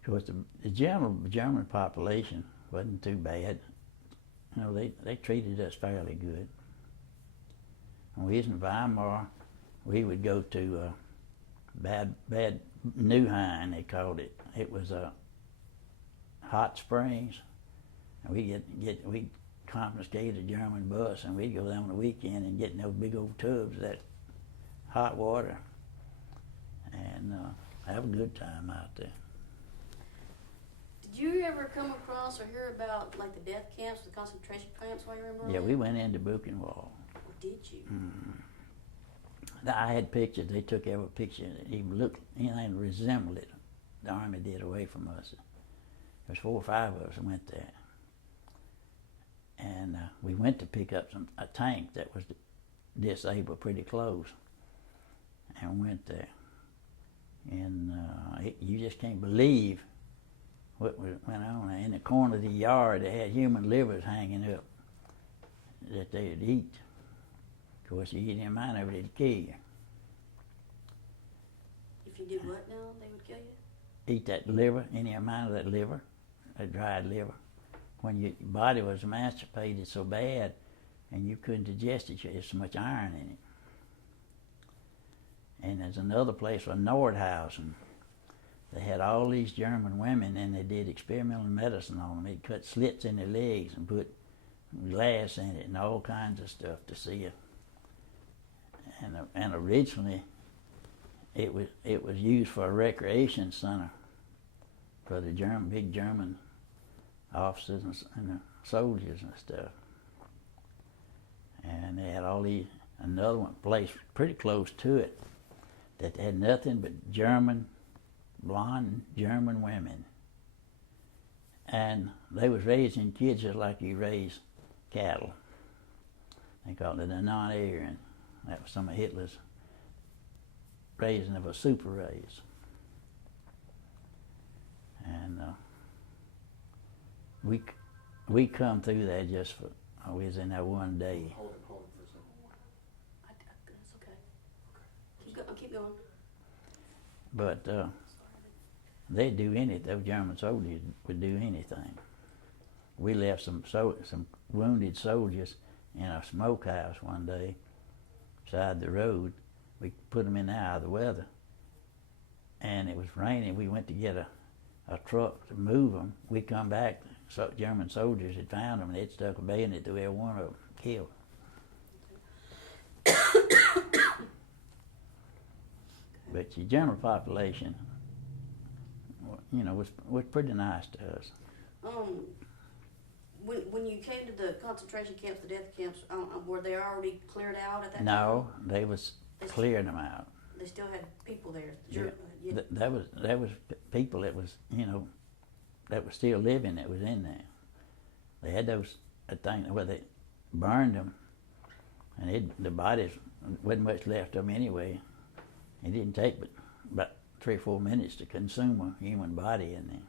Of course, the general German population wasn't too bad. You know, they treated us fairly good. When we was in Weimar, we would go to Bad Neuheim, they called it. It was hot springs, and we confiscated a German bus, and we'd go down on the weekend and get in those big old tubs of that hot water, and have a good time out there. Did you ever come across or hear about like the death camps, the concentration camps while you were in Berlin? Yeah, we went into Buchenwald. Or did you? I had pictures. They took every picture that even looked anything resembled it. The Army did away from us. There was 4 or 5 of us that went there, and we went to pick up a tank that was disabled pretty close, and went there. And you just can't believe what went on. In the corner of the yard, they had human livers hanging up that they would eat. Of course, you eat them out of it, it'd kill you. If you did what now, they would kill you? Eat that liver, any amount of that liver, that dried liver. When your body was emancipated so bad and you couldn't digest it, there's so much iron in it. And there's another place, Nordhausen. They had all these German women, and they did experimental medicine on them. They'd cut slits in their legs and put glass in it and all kinds of stuff to see it. And originally, it was used for a recreation center for the big German officers and soldiers and stuff. And they had another one place pretty close to it that had nothing but blonde German women. And they was raising kids just like you raise cattle. They called it a non-Aryan. That was some of Hitler's raising of a super race. And we come through that just for, we was in there one day. Hold it for a second. That's okay. Keep going. But they'd do anything. Those German soldiers would do anything. We left some wounded soldiers in a smokehouse one day, beside the road. We put them in there out of the weather, and it was raining. We went to get a truck to move them. We come back. German soldiers had found them, and they'd stuck a bayonet through every one of them, killed. But the general population, you know, was pretty nice to us. When you came to the concentration camps, the death camps, were they already cleared out at that time? No, they was clearing them out. They still had people there. Yeah. There was people that was, you know, that was still living that was in there. They had those things where they burned them, and the bodies wasn't much left of them anyway. It didn't take but about 3 or 4 minutes to consume a human body in there.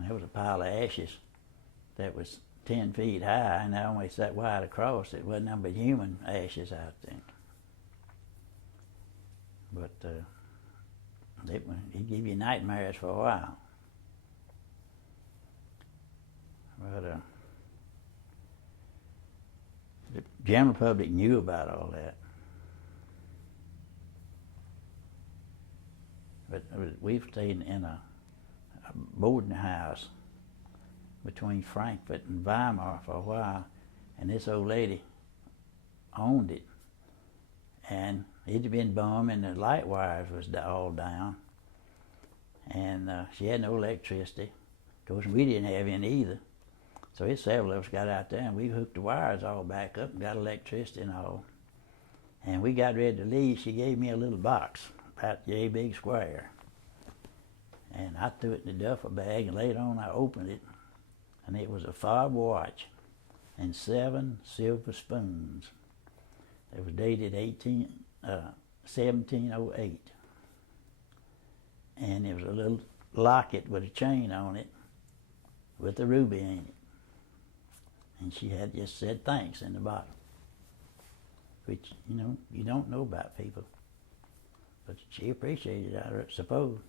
There was a pile of ashes that was 10 feet high and almost that wide across. It wasn't nothing but human ashes out there. But he'd give you nightmares for a while. But the general public knew about all that. But we've stayed in a boarding house between Frankfurt and Weimar for a while, and this old lady owned it. And it had been bombed, and the light wires was all down. And she had no electricity. Of course, we didn't have any either. So several of us got out there, and we hooked the wires all back up and got electricity and all. And we got ready to leave. She gave me a little box, about yay big square. And I threw it in the duffel bag, and later on I opened it, and it was a fob watch and 7 silver spoons. It was dated 1708. And there was a little locket with a chain on it with a ruby in it. And she had just said thanks in the bottom, which, you know, you don't know about people. But she appreciated it, I suppose.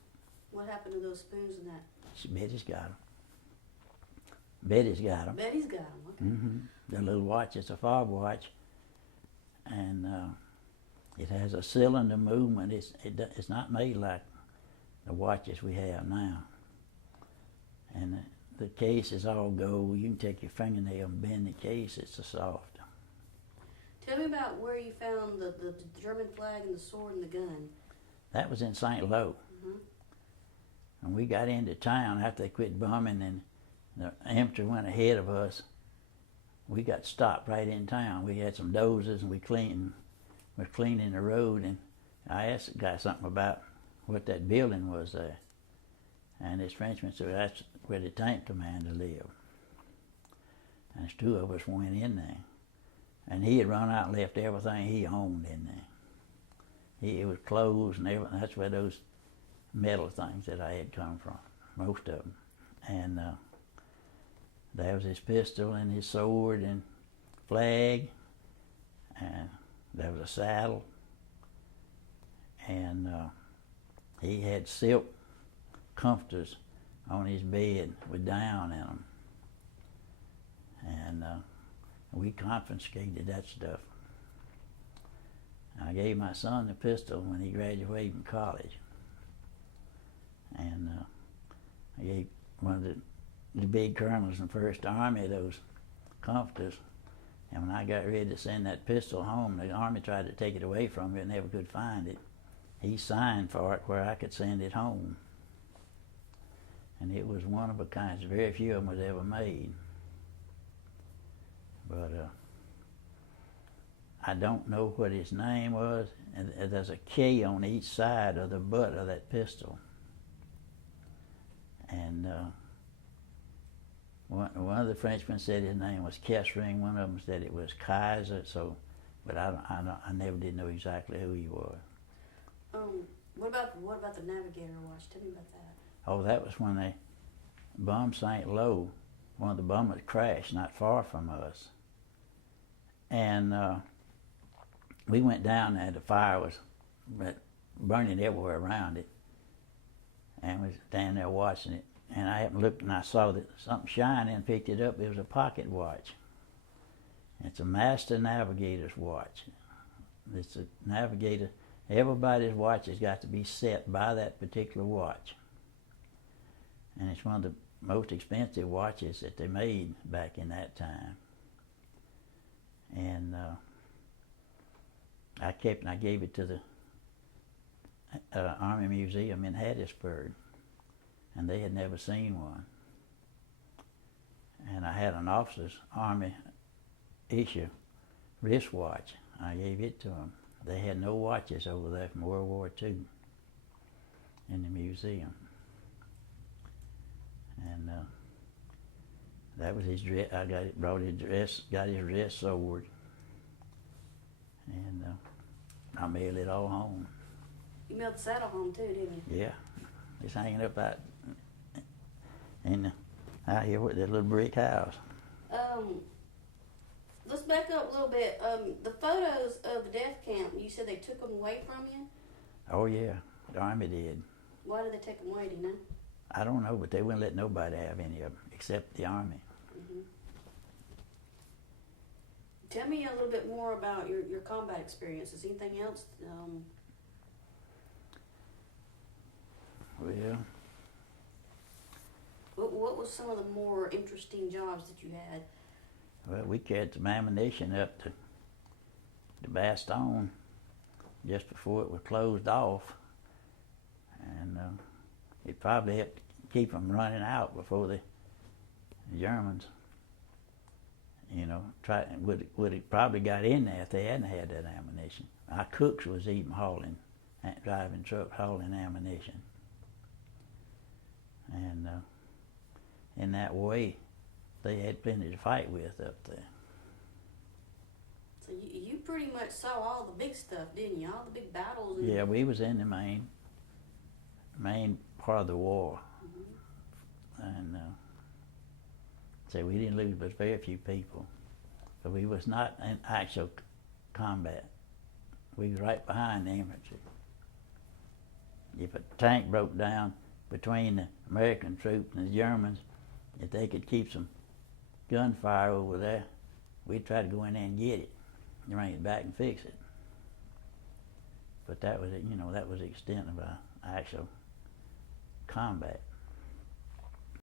What happened to those spoons and that? Betty's got them. Betty's got them. Betty's got them. Okay. Mm-hmm. The little watch, it's a fob watch, and it has a cylinder movement. It's not made like the watches we have now. And the case is all gold. You can take your fingernail and bend the case. It's so soft. Tell me about where you found the German flag and the sword and the gun. That was in St. Lo. Mm-hmm. And we got into town after they quit bombing, and the amateur went ahead of us. We got stopped right in town. We had some dozers, and we're cleaning the road, and I asked the guy something about what that building was there. And this Frenchman said, that's where the tank commander lived. And there's two of us went in there. And he had run out and left everything he owned in there. It was clothes and everything. That's where those metal things that I had come from, most of them. And there was his pistol and his sword and flag, and there was a saddle, and he had silk comforters on his bed with down in them, and we confiscated that stuff. I gave my son the pistol when he graduated from college, and I gave one of the big colonels in the First Army those comforters, and when I got ready to send that pistol home, the Army tried to take it away from me and never could find it. He signed for it where I could send it home. And it was one of a kind. Very few of them was ever made. But I don't know what his name was. And there's a K on each side of the butt of that pistol. And one of the Frenchmen said his name was Kessring. One of them said it was Kaiser. So, but I never did know exactly who he was. What about the Navigator watch? Tell me about that. Oh, that was when they bombed St. Lo. One of the bombers crashed not far from us. And we went down there. The fire was burning everywhere around it. And we was standing there watching it. And I happened to look and I saw that something shining and picked it up. It was a pocket watch. It's a Master Navigator's watch. It's a navigator. Everybody's watch has got to be set by that particular watch. And it's one of the most expensive watches that they made back in that time. And I gave it to the Army Museum in Hattiesburg, and they had never seen one. And I had an officer's Army issue wristwatch. I gave it to them. They had no watches over there from World War II in the museum. And that was his dress. I got it, brought his dress, got his dress sword, and I mailed it all home. You mailed the saddle home too, didn't you? Yeah, it's hanging up out here with that little brick house. Let's back up a little bit. The photos of the death camp, you said they took them away from you? Oh yeah, the Army did. Why did they take them away, do you know? I don't know, but they wouldn't let nobody have any of them except the Army. Mm-hmm. Tell me a little bit more about your combat experiences. Anything else? Well, what was some of the more interesting jobs that you had? Well, we carried some ammunition up to Bastogne just before it was closed off, and it probably helped keep them running out before the Germans, would have probably got in there if they hadn't had that ammunition. Our cooks was even driving trucks hauling ammunition, and in that way, they had plenty to fight with up there. So you pretty much saw all the big stuff, didn't you? All the big battles. Yeah, we was in the main part of the war. Mm-hmm. And so we didn't lose but very few people. But we was not in actual combat. We was right behind the infantry. If a tank broke down, between the American troops and the Germans. If they could keep some gunfire over there, we'd try to go in there and get it, and bring it back and fix it. But that was, that was the extent of our actual combat.